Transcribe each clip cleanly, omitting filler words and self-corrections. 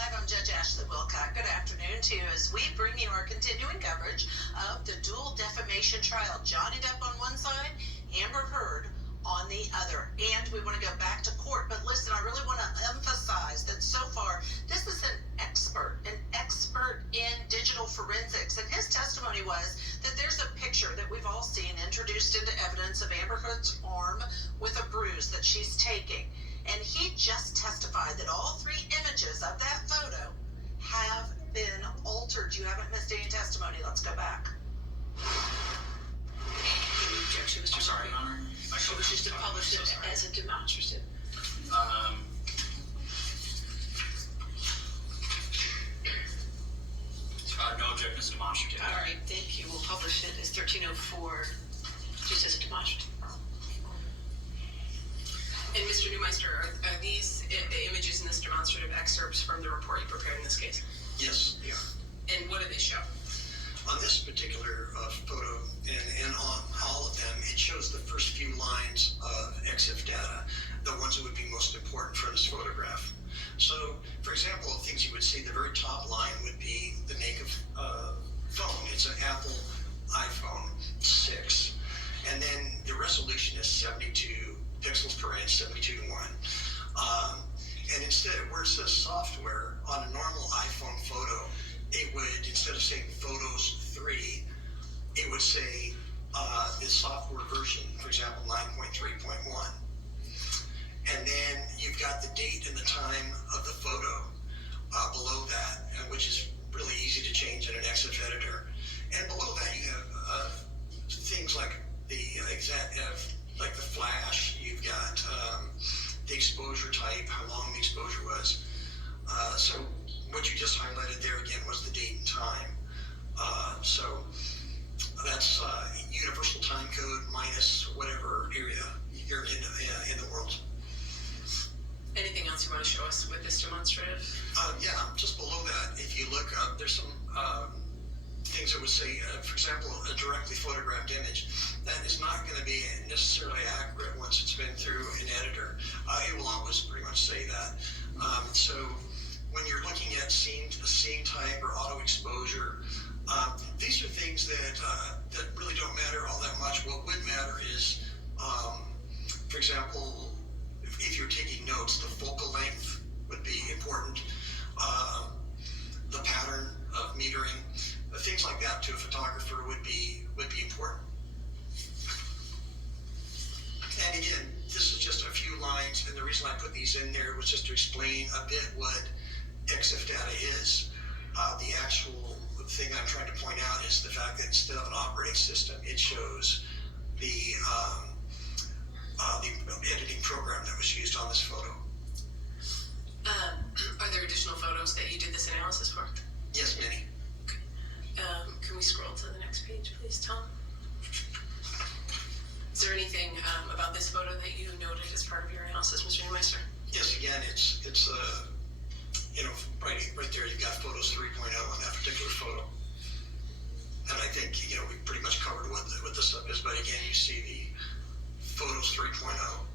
Live. I'm Judge Ashley Wilcott. Good afternoon to you as we bring you our continuing coverage of the dual defamation trial. Johnny Depp on one side, Amber Heard on the other. And we want to go back to court. But listen, I really want to emphasize that so far, this is an expert in digital forensics. And his testimony was that there's a picture that we've all seen introduced into evidence of Amber Heard's arm with a bruise that she's taking. And he just testified that all three images of that photo have been altered. You haven't missed any testimony. Let's go back. Objection, Mr. I'm sorry, Your Honor. She wishes to publish it as a demonstrative. No objection as a demonstrative. All right, thank you. We'll publish it as 1304, just as a demonstrative. And Mr. Neumeister, are these images in this demonstrative excerpts from the report you prepared in this case? Yes, they are. And what do they show? On this particular photo, and on all of them, it shows the first few lines of EXIF data, the ones that would be most important for this photograph. So, for example, things you would see, the very top line would be the make of phone. It's an Apple iPhone 6. And then the resolution is 72 pixels per inch, 72 to 1. And instead, where it says software, on a normal iPhone photo, it would, instead of saying Photos 3, it would say the software version, for example, 9.3.1. And then you've got the date and the time of the photo below that, which is really easy to change in an EXIF editor. And below that, you have things like the like the flash. You've got the exposure type, how long the exposure was. So what you just highlighted there again was the date and time. So that's universal time code minus whatever area you're in the world. Anything else you want to show us with this demonstrative? Yeah, just below that, if you look up, there's some things that would say, for example, a directly photographed image. That is not going to be necessarily accurate once it's been through an editor. It will always pretty much say that. So when you're looking at scene type or auto exposure, these are things that really don't matter all that much. What would matter is, for example, if you're taking notes, the focal length would be important. The pattern of metering, things like that to a photographer would be important. And again, this is just a few lines, and the reason I put these in there was just to explain a bit what EXIF data is. The actual thing I'm trying to point out is the fact that instead of an operating system, it shows the editing program that was used on this photo. Are there additional photos that you did this analysis for? Yes, many. Okay. Can we scroll to the next page, please, Tom? Is there anything about this photo that you noted as part of your analysis, Mr. Neumeister? Yes, again, it's right there you've got Photos 3.0 on that particular photo. And I think, we pretty much covered what this stuff is, but again, you see the Photos 3.0.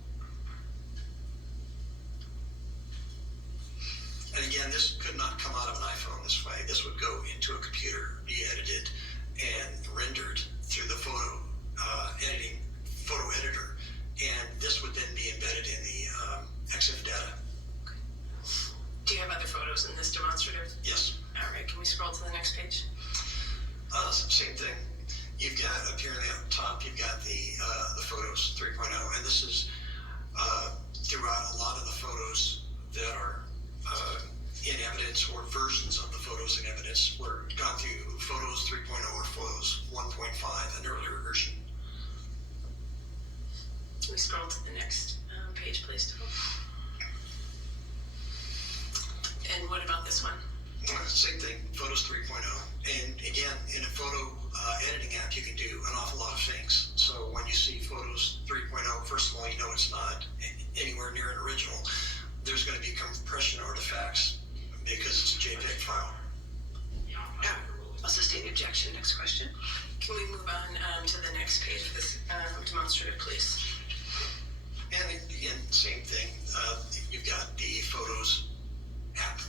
And again, this could not come out of an iPhone this way. This would go into a computer, be edited, and rendered through the photo editor. And this would then be embedded in the EXIF data. Okay. Do you have other photos in this demonstrative? Yes. All right, can we scroll to the next page? Same thing. You've got up here on the top, you've got the Photos 3.0, and this is throughout a lot of the photos that are in evidence, or versions of the photos in evidence, were gone through Photos 3.0 or Photos 1.5, an earlier version. Can we scroll to the next page, please, Tom? And what about this one? Same thing, Photos 3.0. And again, in a photo editing app, you can do an awful lot of things. So when you see Photos 3.0, first of all, you know it's not anywhere near an original. There's going to be compression artifacts because it's a JPEG file. I'll sustain the objection. Next question. Can we move on to the next page of this demonstrative, please? And again, same thing. You've got the Photos app.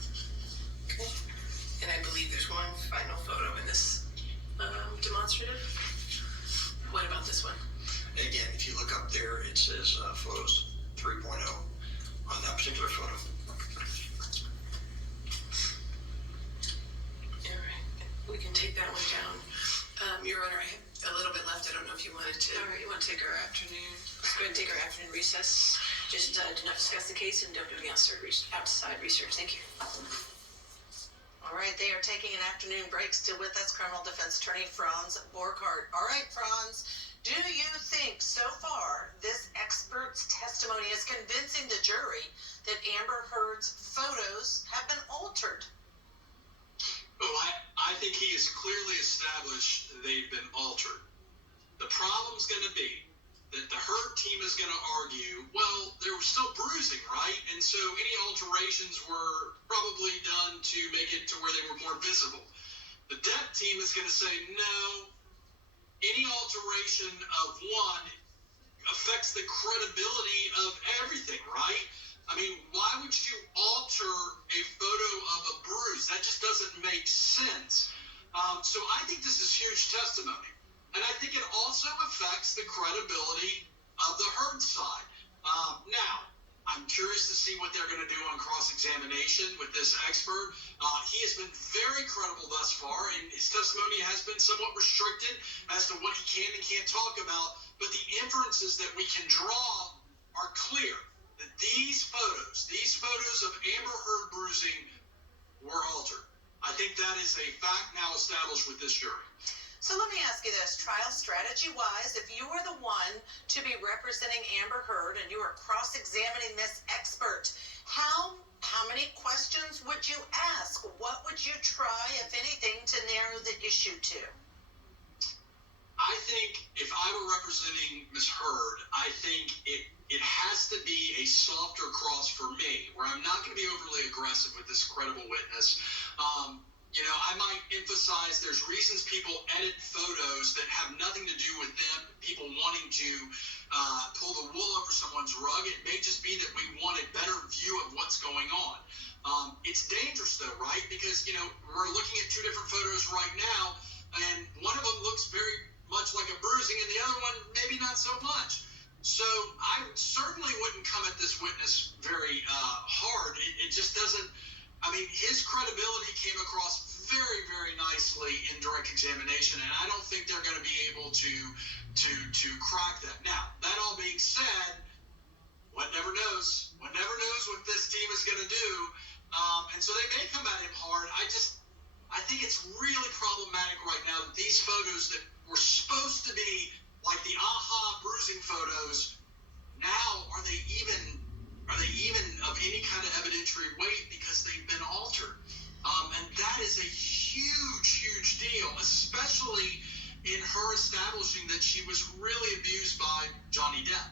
particular photo. All right, we can take that one down. Your Honor, I have a little bit left. I don't know if you wanted to. All right, you want to take our afternoon? Let's go ahead and take our afternoon recess. Just do not discuss the case and don't do any outside research. Thank you. All right, they are taking an afternoon break. Still with us, criminal defense attorney Franz Borghardt. All right, Franz, do you think so far this expert's testimony is convincing the jury that Amber Heard's photos have been altered? Oh, I think he has clearly established they've been altered. The problem's going to be that the Heard team is going to argue, well, there was still bruising, right? And so any alterations were probably done to make it to where they were more visible. The Depp team is going to say, no, any alteration of one affects the credibility of everything, right? I mean, why would you alter a photo of a bruise? That just doesn't make sense. So I think this is huge testimony. And I think it also affects the credibility of the Heard side. Now, I'm curious to see what they're going to do on cross-examination with this expert. He has been very credible thus far, and his testimony has been somewhat restricted as to what he can and can't talk about. But the inferences that we can draw are clear. That these photos of Amber Heard bruising were altered. I think that is a fact now established with this jury. So let me ask you this, trial strategy-wise, if you were the one to be representing Amber Heard and you were cross-examining this expert, how many questions would you ask? What would you try, if anything, to narrow the issue to? I think if I were representing Ms. Heard, I think it has to be a softer cross for me, where I'm not going to be overly aggressive with this credible witness. I might emphasize there's reasons people edit photos that have nothing to do with them, people wanting to pull the wool over someone's rug. It may just be that we want a better view of what's going on. It's dangerous, though, right? Because, we're looking at two different photos right now, and one of them looks very much like a bruising, and the other one maybe not so much. So I certainly wouldn't come at this witness very hard. It just doesn't. I mean, his credibility came across very, very nicely in direct examination, and I don't think they're going to be able to crack that. Now, that all being said, one never knows. One never knows what this team is going to do, and so they may come at him hard. I think it's really problematic right now that these photos that were supposed to be like the aha bruising photos, now are they even of any kind of evidentiary weight because they've been altered? And that is a huge, huge deal, especially in her establishing that she was really abused by Johnny Depp.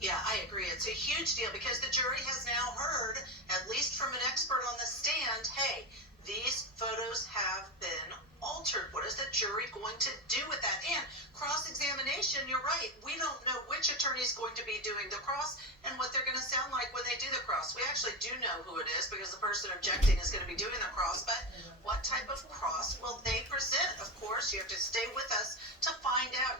Yeah, I agree. It's a huge deal because the jury has now heard, at least from an expert on the stand, hey, these photos have been altered. What is the jury going to do with that? And cross-examination, you're right. We don't know which attorney is going to be doing the cross and what they're going to sound like when they do the cross. We actually do know who it is because the person objecting is going to be doing the cross, but what type of cross will they present? Of course, you have to stay with us to find out.